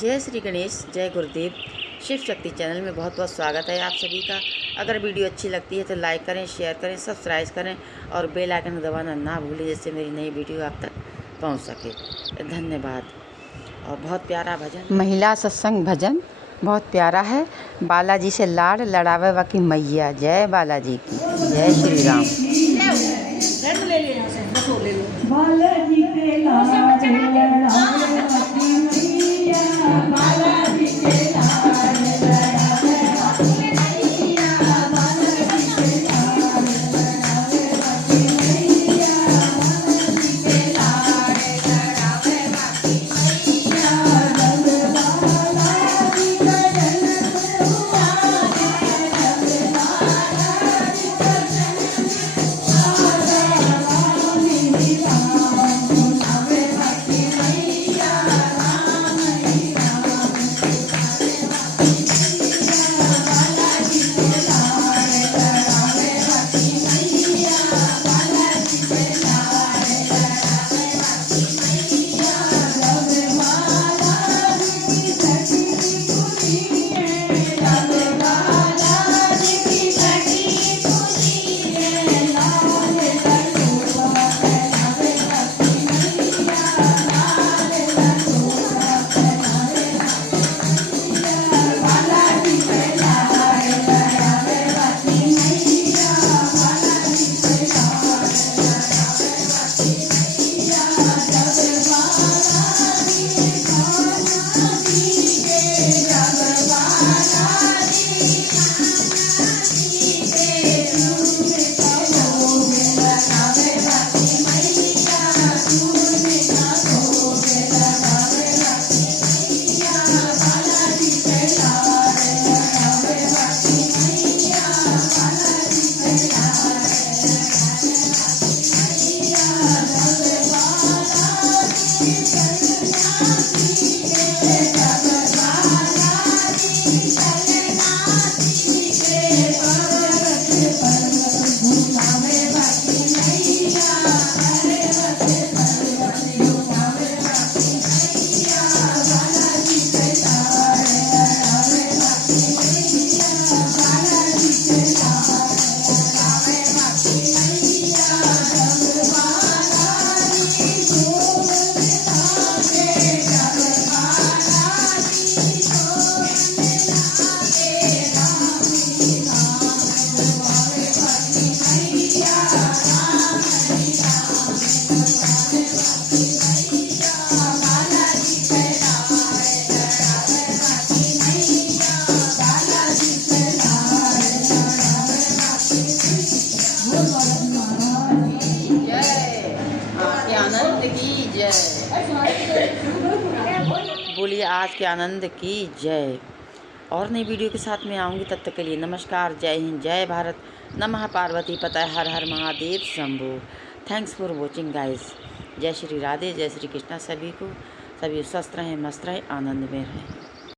जय श्री गणेश, जय गुरुदेव। शिव शक्ति चैनल में बहुत बहुत स्वागत है आप सभी का। अगर वीडियो अच्छी लगती है तो लाइक करें, शेयर करें, सब्सक्राइब करें और बेल आइकन दबाना ना भूलें, जिससे मेरी नई वीडियो आप तक पहुंच सके। धन्यवाद। और बहुत प्यारा भजन, महिला सत्संग भजन बहुत प्यारा है। बालाजी से लाड़ लड़ावे बाकी मैया, जय बालाजी की, जय श्री राम। बालाजी के लाड़ लड़ावे बाकी मैया, बालाजी के लाड़ लड़ावे बाकी मैया, बालाजी के लाड़ लड़ावे बाकी मैया, बालाजी के लाड़ लड़ावे बाकी मैया। जब बालाजी का जन्म हुआ है, जब बालाजी का जन्म आनंद की जय। बोलिए आज के आनंद की जय। और नई वीडियो के साथ में आऊँगी, तब तक के लिए नमस्कार, जय हिंद, जय भारत, नमः पार्वती पतये, Har Har Mahadev Shambho. Thanks for watching guys. जय श्री राधे, जय श्री कृष्णा। सभी को, सभी स्वस्थ रहें, मस्त रहें, आनंद में रहें।